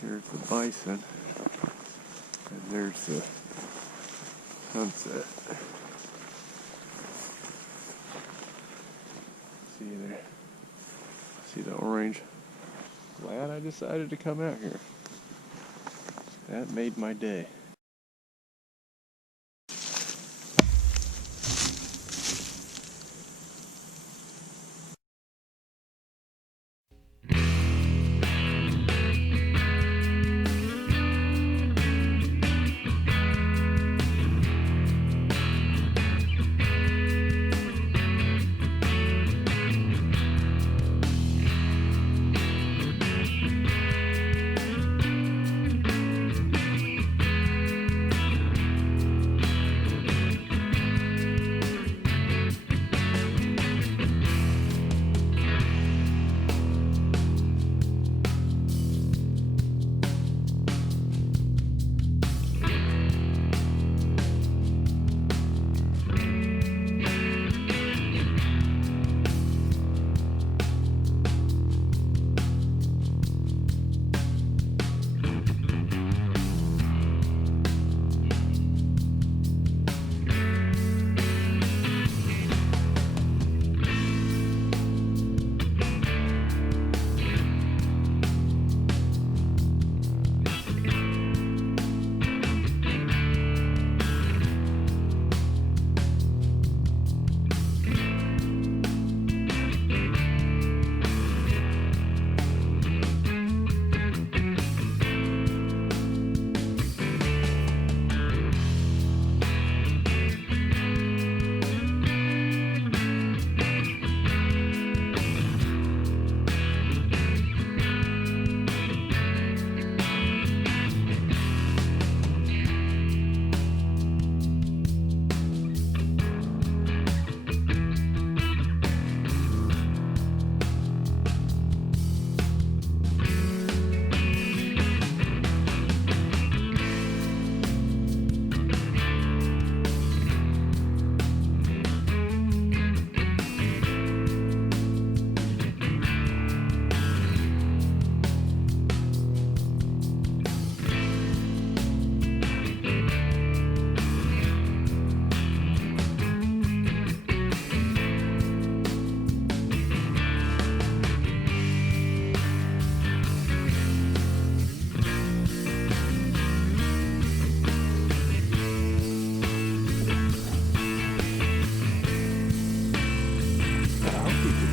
Here's the bison, and there's the sunset. See there? See the orange? Glad I decided to come out here. That made my day.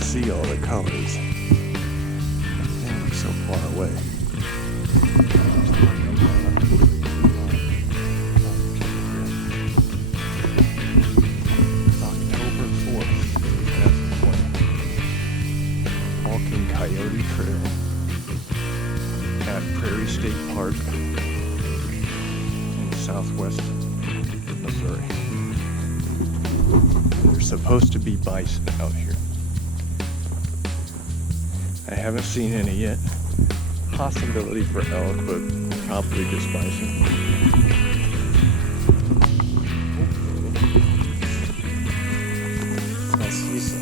See all the colors. Damn, so far away. October 4th, 2020. Walking Coyote Trail at Prairie State Park in southwest Missouri. There's supposed to be bison out here. I haven't seen any yet. Possibility for elk, but probably just bison. I see some.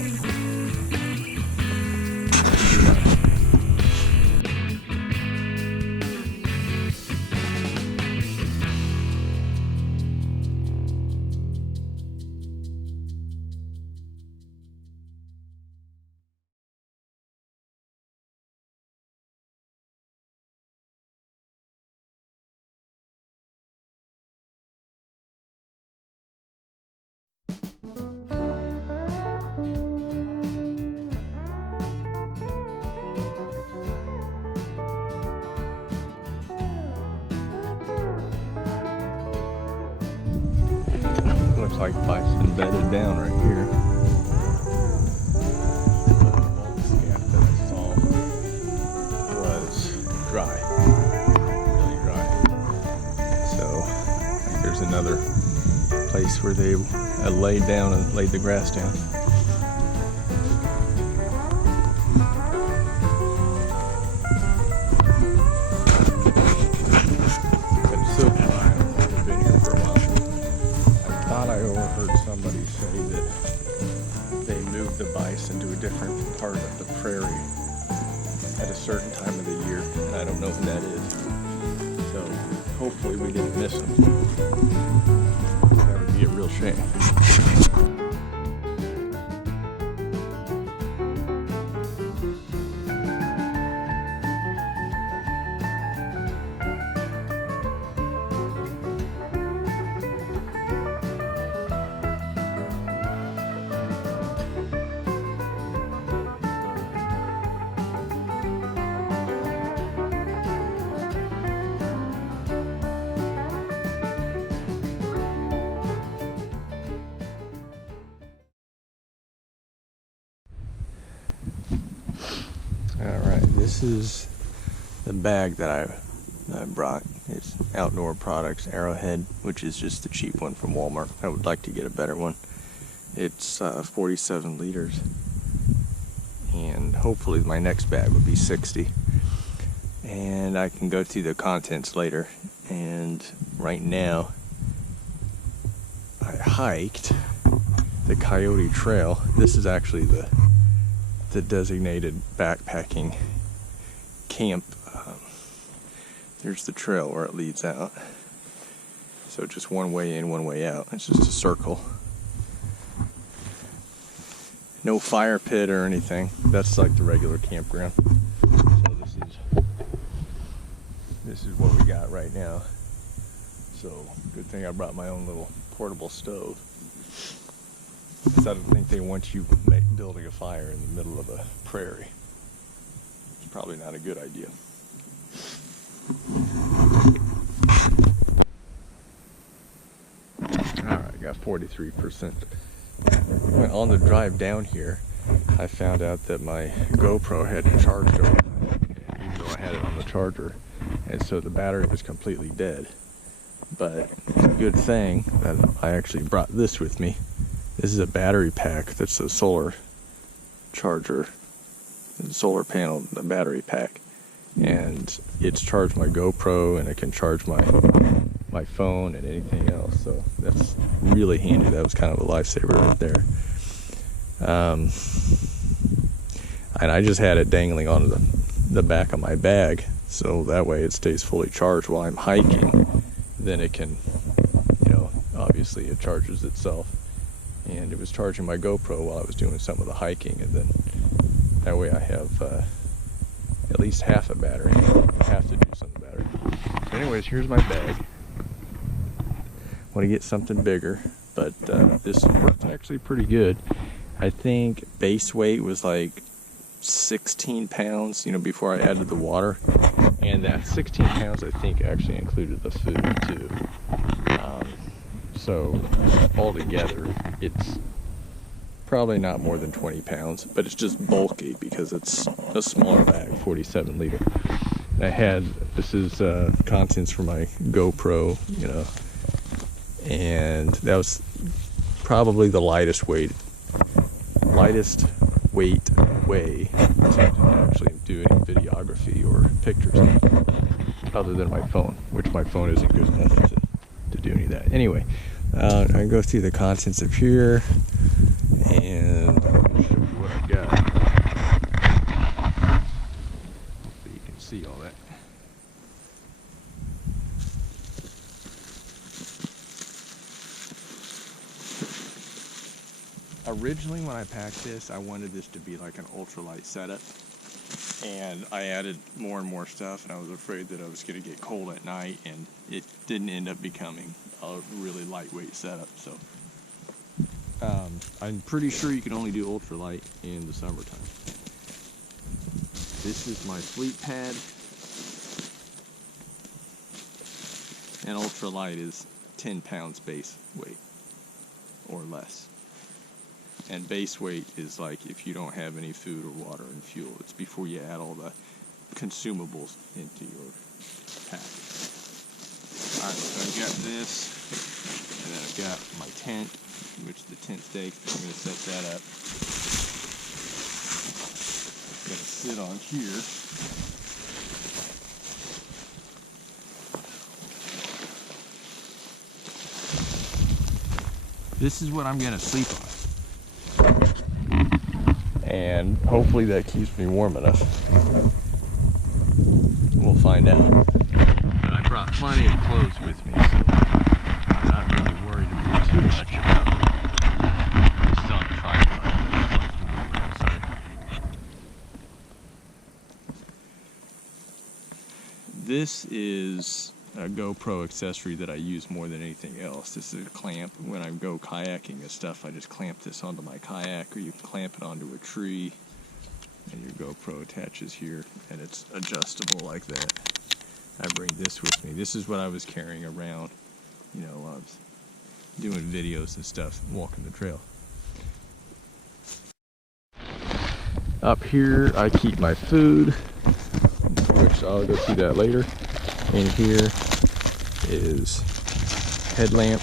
Looks like bison bedded down right here. The scat that I saw was dry, really dry. So I think there's another place where they laid down and laid the grass down. I overheard somebody say that they moved the bison to a different part of the prairie at a certain time of the and I don't know who that is. So hopefully we didn't miss him. That would be a real shame. Alright, this is the bag that I brought. It's Outdoor Products Arrowhead, which is just the cheap one from Walmart. I would like to get a better one. It's 47 liters, and hopefully my next bag would be 60. And I can go through the contents later. And right now, I hiked the Coyote Trail. This is actually the designated backpacking camp. There's the trail where it leads out. So just one way in, one way out. It's just a circle. No fire pit or anything. That's like the regular campground. So this is what we got right now. So good thing I brought my own little portable stove. Because I don't think they want you building a fire in the middle of a prairie. It's probably not a good idea. Alright, got 43%. On the drive down here, I found out that my GoPro hadn't charged overnight, even though I had it on the charger. And so the battery was completely dead. But good thing that I actually brought this with me. This is a battery pack that's a solar charger, solar panel, the battery pack. And it's charged my GoPro, and it can charge my phone and anything else. So that's really handy. That was kind of a lifesaver right there. And I just had it dangling on the back of my bag, so that way it stays fully charged while I'm hiking. Then it can, obviously it charges itself. And it was charging my GoPro while I was doing some of the hiking, and then that way I have at least half a battery. I have to do some battery. So anyways, here's my bag. Want to get something bigger, but this worked actually pretty good. I think base weight was like 16 pounds, before I added the water. And that 16 pounds, I think, actually included the food too. So altogether, it's probably not more than 20 pounds, but it's just bulky because it's a smaller bag, 47 liter. This is contents for my GoPro, and that was probably the lightest weight way to actually do any videography or pictures, other than my phone, which my phone isn't good enough to do any of that. Anyway, I can go through the contents of here and show you what I got, so you can see all that. Originally, when I packed this, I wanted this to be like an ultralight setup, and I added more and more stuff, and I was afraid that I was going to get cold at night, and it didn't end up becoming a really lightweight setup. So I'm pretty sure you can only do ultralight in the summertime. This is my fleet pad, and ultralight is 10 pounds base weight or less. And base weight is like if you don't have any food or water and fuel. It's before you add all the consumables into your pack. Alright, so I've got this, and then I've got my tent, which is the tent stake. I'm going to set that up. It's going to sit on here. This is what I'm going to sleep on. And hopefully that keeps me warm enough. This is a GoPro accessory that I use more than anything else. This is a clamp. When I go kayaking and stuff, I just clamp this onto my kayak, or you can clamp it onto a tree, and your GoPro attaches here, and it's adjustable like that. I bring this with me. This is what I was carrying around, you know, while I was doing videos and stuff, walking the trail. Up here, I keep my food, which I'll go through that later. In here is headlamp.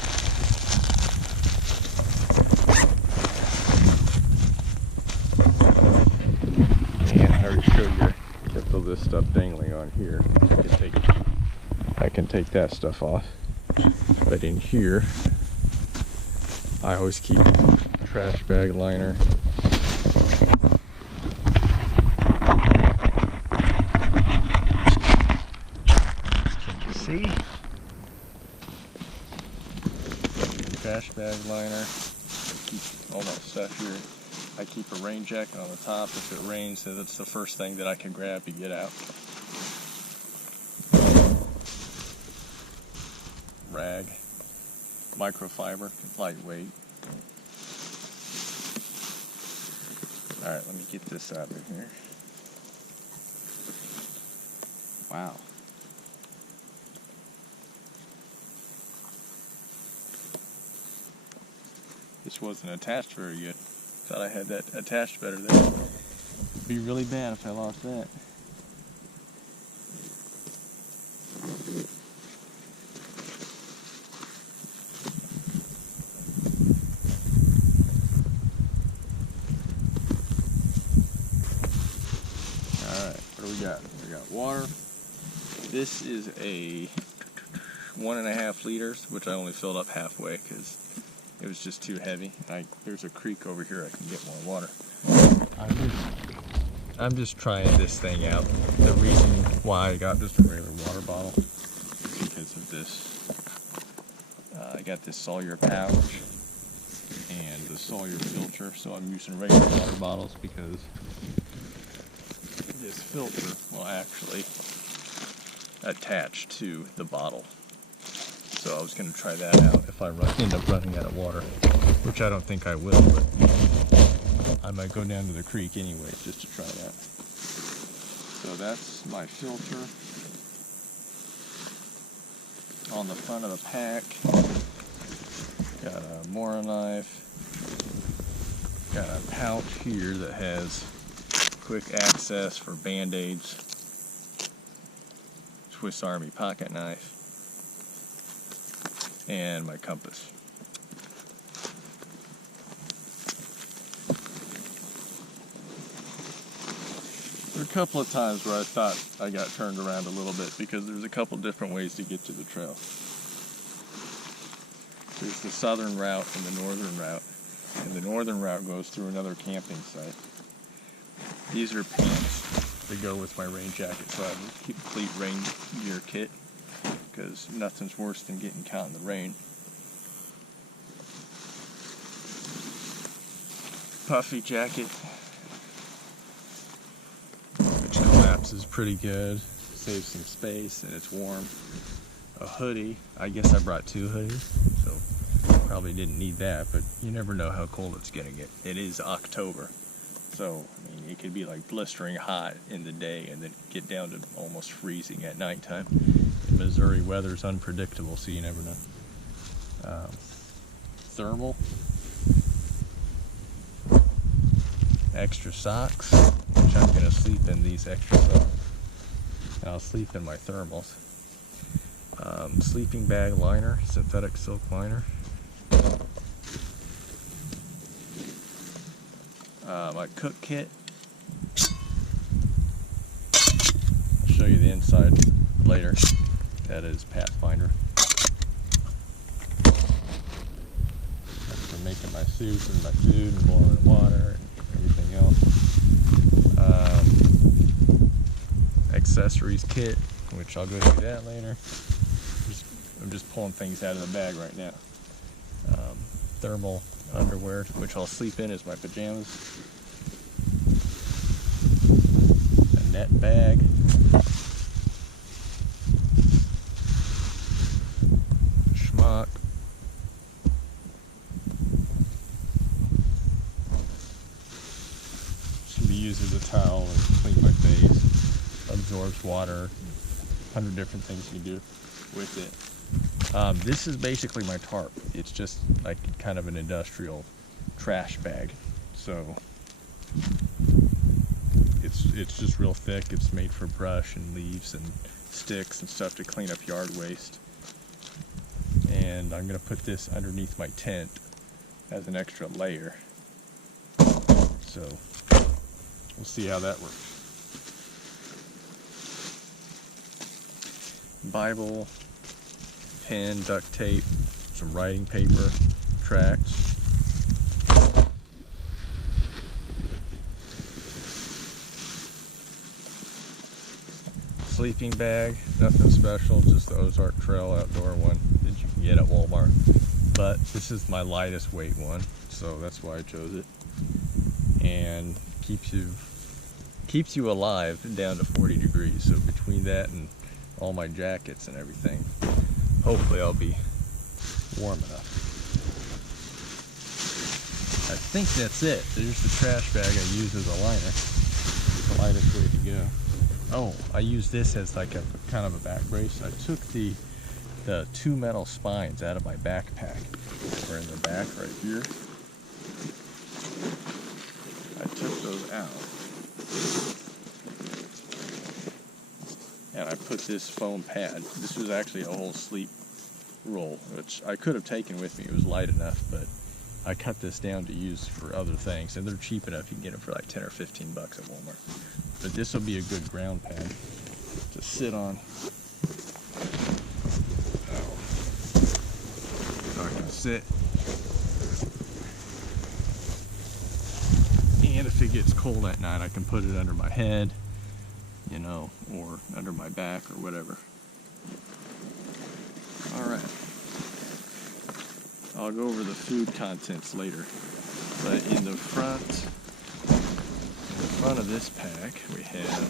And I already showed you, I kept all this stuff dangling on here. I can take that stuff off. But in here, I always keep a trash bag liner. See? Trash bag liner. I keep all that stuff here. I keep a rain jacket on the top. If it rains, so that's the first thing that I can grab to get out. Rag. Microfiber. Lightweight. Alright, let me get this out of here. Wow. This wasn't attached very good. Thought I had that attached better there. It'd be really bad if I lost that. Alright, what do we got? We got water. This is a 1.5 liters, which I only filled up halfway because it was just too heavy. There's a creek over here, I can get more water. I'm just trying this thing out. The reason why I got just a regular water bottle is because of this. I got this Sawyer pouch and the Sawyer filter, so I'm using regular water bottles because this filter will actually attach to the bottle. So I was going to try that out if I end up running out of water, which I don't think I will, but I might go down to the creek anyway just to try that. So that's my filter. On the front of the pack, got a Mora knife, got a pouch here that has quick access for Band-Aids, Swiss Army pocket knife, and my compass. There were a couple of times where I thought I got turned around a little bit because there's a couple different ways to get to the trail. There's the southern route and the northern route, and the northern route goes through another camping site. These are pants that go with my rain jacket, so I have a complete rain gear kit, because nothing's worse than getting caught in the rain. Puffy jacket, which collapses pretty good, saves some space, and it's warm. A hoodie, I guess I brought 2 hoodies, so probably didn't need that, but you never know how cold it's gonna get. It is October, so I mean, it could be like blistering hot in the day and then get down to almost freezing at nighttime. Missouri weather's unpredictable, so you never know. Thermal. Extra socks, which I'm going to sleep in these extra socks. And I'll sleep in my thermals. Sleeping bag liner, synthetic silk liner. My cook kit. I'll show you the inside later. That is Pathfinder. That's for making my soup and my food and boiling water and everything else. Accessories kit, which I'll go through that later. I'm just pulling things out of the bag right now. Thermal underwear, which I'll sleep in as my pajamas. A net bag. absorbs water, 100 different things you can do with it. This is basically my tarp. It's just like kind of an industrial trash bag. So it's just real thick. It's made for brush and leaves and sticks and stuff to clean up yard waste. And I'm gonna put this underneath my tent as an extra layer. So we'll see how that works. Bible, pen, duct tape, some writing paper, tracts. Sleeping bag, nothing special, just the Ozark Trail outdoor one that you can get at Walmart. But this is my lightest weight one, so that's why I chose it. And keeps you alive down to 40 degrees. So between that and all my jackets and everything, hopefully I'll be warm enough. I think that's it. There's the trash bag I use as a liner. It's the lightest way to go. Oh, I use this as like a kind of a back brace. I took the 2 metal spines out of my backpack. They're in the back right here. I took those out. And I put this foam pad. This was actually a whole sleep roll, which I could have taken with me. It was light enough, but I cut this down to use for other things. And they're cheap enough. You can get them for like 10 or 15 bucks at Walmart. But this will be a good ground pad to sit on. So I can sit. And if it gets cold at night, I can put it under my head, you know, or under my back or whatever. Alright. I'll go over the food contents later. But in the front of this pack we have,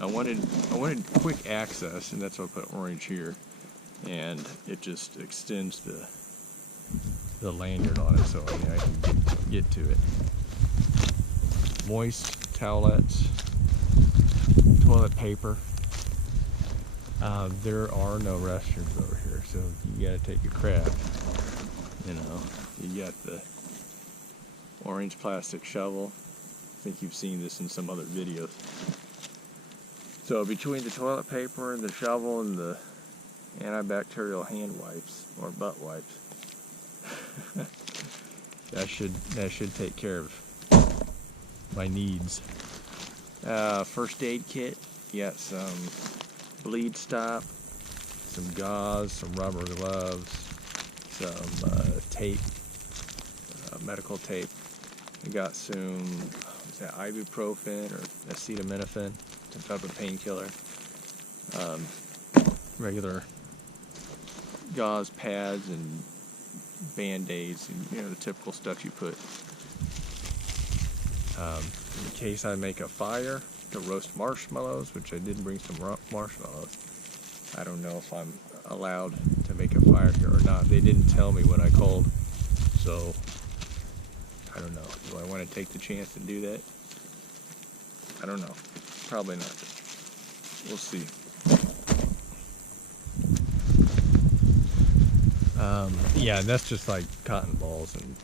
I wanted quick access, and that's why I put orange here, and it just extends the lanyard on it, so I can get to it. Moist towelettes, toilet paper. There are no restrooms over here, so you gotta take your crap. You know, you got the orange plastic shovel. I think you've seen this in some other videos. So between the toilet paper and the shovel and the antibacterial hand wipes or butt wipes, that should take care of my needs. First aid kit. You got some bleed stop, some gauze, some rubber gloves, some tape, medical tape. We got some, is that ibuprofen or acetaminophen, some type of painkiller. Regular gauze pads and band-aids, and you know, the typical stuff you put in case I make a fire to roast marshmallows, which I did bring some marshmallows. I don't know if I'm allowed to make a fire here or not. They didn't tell me when I called, so I don't know. Do I want to take the chance and do that? I don't know. Probably not. We'll see. Yeah, that's just like cotton balls and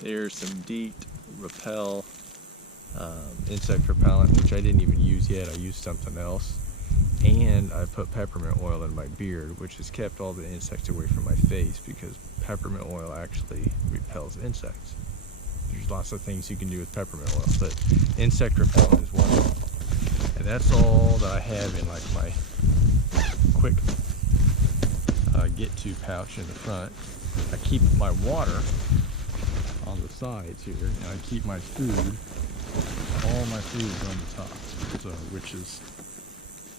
there's some DEET Repel insect repellent, which I didn't even use yet. I used something else. And I put peppermint oil in my beard, which has kept all the insects away from my face, because peppermint oil actually repels insects. There's lots of things you can do with peppermint oil, but insect repellent is one. And that's all that I have in like my quick get-to pouch in the front. I keep my water on the sides here, and I keep my food, all my food is on the top, so, which is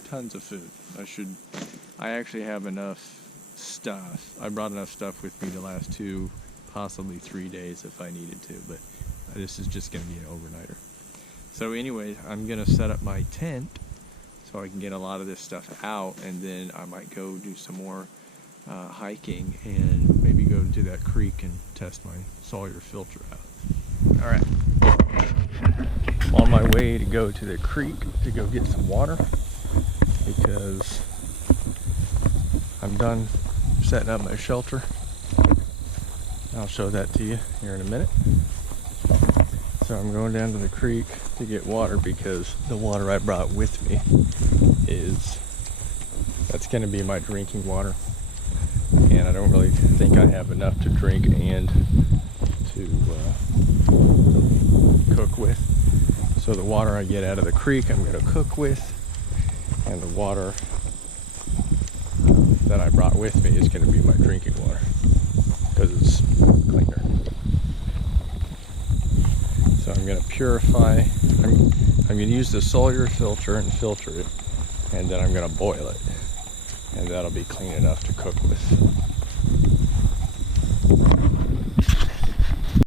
tons of food. I actually have enough stuff. I brought enough stuff with me to last 2, possibly 3 days if I needed to, but this is just going to be an overnighter. So anyway, I'm going to set up my tent so I can get a lot of this stuff out, and then I might go do some more hiking and maybe go to that creek and test my Sawyer filter out. Alright. way to go to the creek to go get some water because I'm done setting up my shelter. I'll show that to you here in a minute. So I'm going down to the creek to get water because the water I brought with me that's going to be my drinking water, and I don't really think I have enough to drink and to cook with. So the water I get out of the creek I'm going to cook with, and the water that I brought with me is going to be my drinking water because it's cleaner. So I'm going to purify, I'm going to use the cellular filter and filter it, and then I'm going to boil it, and that'll be clean enough to cook with.